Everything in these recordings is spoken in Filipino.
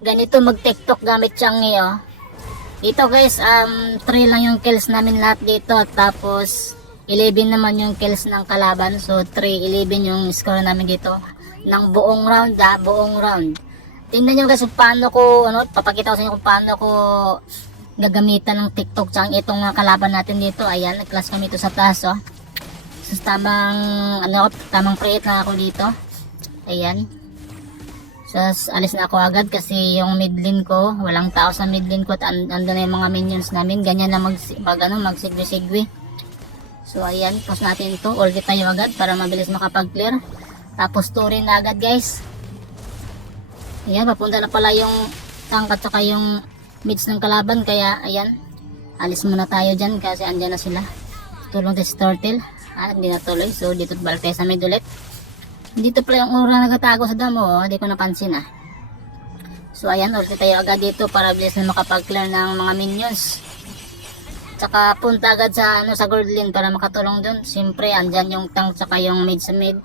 ganito mag-TikTok gamit Changi, oh. Dito guys, 3 lang yung kills namin lahat dito. Tapos 11 naman yung kills ng kalaban. So 3-11 yung score namin dito ng buong round, buong round. Tingnan nyo guys kung paano ko, papakita ko sa inyo kung paano ko gagamitan ng TikTok Changi itong kalaban natin dito. Ayan, nag-class kami ito sa taas, oh. So tamang create na ako dito. Ayan. So, alis na ako agad kasi yung mid lane ko, walang tao sa mid lane ko at ando na yung mga minions namin. Ganyan na magsigwi-sigwi. So, ayan, pause natin ito. Ulti tayo agad para mabilis makapag-clear. Tapos, turin na agad, guys. Ayan, papunta na pala yung tank at saka yung mids ng kalaban. Kaya, ayan, alis muna tayo dyan kasi andyan na sila. Tulong tayo si Turtle. Hindi na tuloy. So, dito balik tayo sa mid ulit. Dito pala yung ura nagatago sa damo, oh. Hindi ko napansin, ah. So ayan, ulti tayo agad dito para bilis na makapag-clear ng mga minions. Tsaka punta agad sa sa gold lane para makatulong dun. Siyempre andyan yung tank tsaka yung mid sa mid.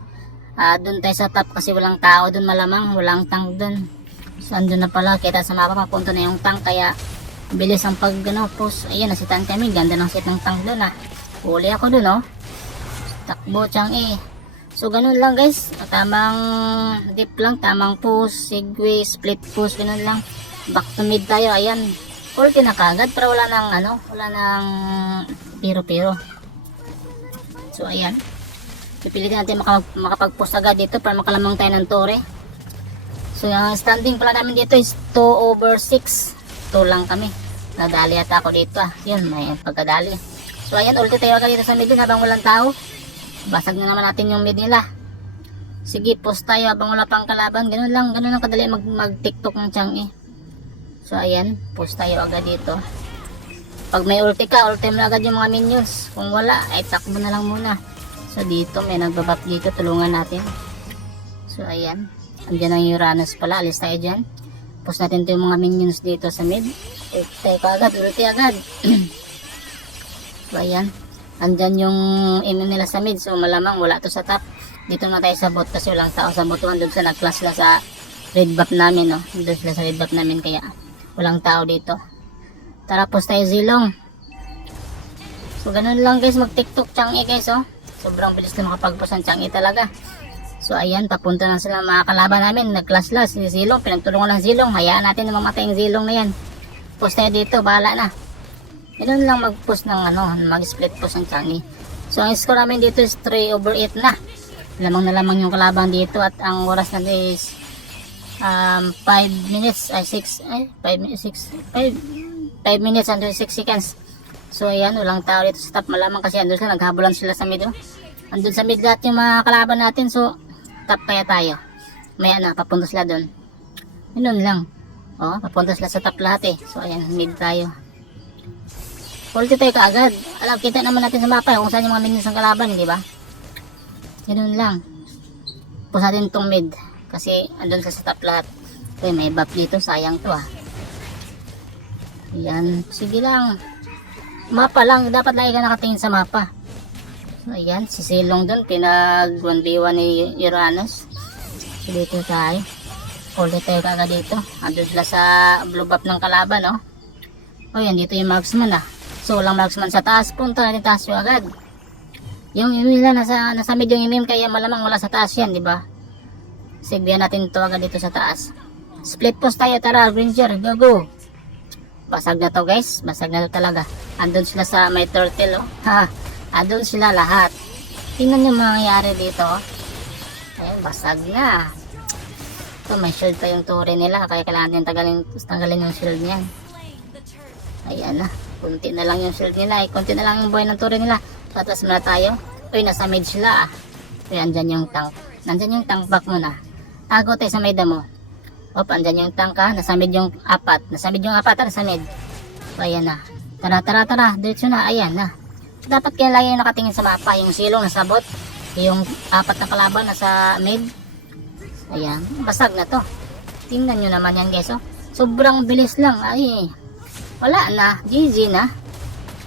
Dun tayo sa top kasi walang tao dun, malamang walang tank dun. So andun na pala, kita sa mapa papunta na yung tank kaya bilis ang push. Ayan, nasitan kami, ganda ng set ng tank dun, ah. Huli ako dun, oh. Takbo Changi. So ganun lang guys, tamang dip lang, tamang push, segway, split push, ganun lang. Back to mid tayo, ayan. Ulti na kagad pero wala nang piro-piro. So ayan. Pipilitin natin makapag-push agad dito para makalamang tayo ng tore. So yung standing pala namin dito is 2/6. 2 lang kami. Nadali ata ako dito, ah. Yun, may pagkadali. So ayan, ulti tayo agad dito sa mid habang walang tao. Basag na naman natin yung mid nila. Sige, post tayo habang wala pang kalaban. Ganun lang kadali mag-TikTok ng Changi. So ayan, post tayo agad dito. Pag may ulti ka, ulti mo agad yung mga minions. Kung wala, ay takbo na lang muna. So dito, may nagbabap dito, tulungan natin. So ayan, andyan ang Uranus pala, alis tayo dyan. Post natin ito yung mga minions dito sa mid. Tayo ka agad, ulti agad. So ayan, andyan yung MM nila sa mid, so malamang wala to sa top. Dito na tayo sa bot kasi walang tao sa bot 1. Doon sa nag-class sila sa red buff namin, no? Doon sila sa red buff namin kaya walang tao dito. Tara, post tayo zilong. So ganun lang guys, mag-TikTok Changi guys, oh. Sobrang bilis na makapag-post ng Changi talaga. So ayan, papunta na sila mga kalaban namin. Nag-class sila, si Zilong, pinagtulungan ng Zilong. Hayaan natin na mamatay yung Zilong na yan. Post tayo dito, bahala na. Ganun lang mag-post ng mag-split post ng Changi. So ang score namin dito is 3/8 na. Lamang na lamang yung kalaban dito at ang oras natin is 5 minutes and 6 seconds. So ayan, walang tao dito sa top, malamang kasi andun sila, naghabulan sila sa mid. Andun sa mid lahat yung mga kalaban natin, so top kaya tayo. Maya na, papunta sila dun. Ganun lang. Papunta sila sa top lahat, eh. So ayan, mid tayo. Ulti tayo kaagad. Alam, kita naman natin sa mapa kung saan yung mga minions ng kalaban, di ba? Ganun lang. Push natin itong mid. Kasi andun sa top lahat. Okay, may buff dito. Sayang to, ah. Ayan. Sige lang. Mapa lang. Dapat lagi ka nakatingin sa mapa. So, ayan. Si Silong dun. Pinag 1v1 ni Uranus. So, dito tayo. Ulti tayo kaagad dito. Andun sila sa blue buff ng kalaban, oh. O, yan. Dito yung marksman, ah. So walang marksman sa taas, punta natin taas yung agad. Yung nila nasa mid yung MM, kaya malamang wala sa taas yan, di ba? Sigbihan natin ito agad dito sa taas. Split post tayo, tara, Ranger, go. Basag na to guys, basag na to talaga. Andun sila sa may turtle, oh. Andun sila lahat. Tingnan yung mangyayari dito, oh. Ayan, basag na. So may shield pa yung tore nila, kaya kailangan din tanggalin yung shield niyan. Ayan na. Kunti na lang yung shield nila, kunti na lang yung buhay ng tore nila. Tatas muna tayo. Uy, nasa mid sila, ah. Uy, andyan yung tank. Nandyan yung tank, back muna. Tago tayo sa mid mo. Andyan yung tank, ha. Nasa mid yung apat. Nasa mid yung apat, nasa mid. So, ayan na. Tara. Diretso na, ayan na. So, dapat kaya lagi yung nakatingin sa mapa. Yung Silong nasa bot. Yung apat na kalaban nasa mid. Ayan. Basag na to. Tingnan nyo naman yan, guys, oh. Sobrang bilis lang. Ay, wala na, GG na.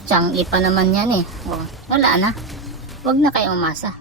Changi pa naman yan, eh. Wala na. Huwag na kayong umasa.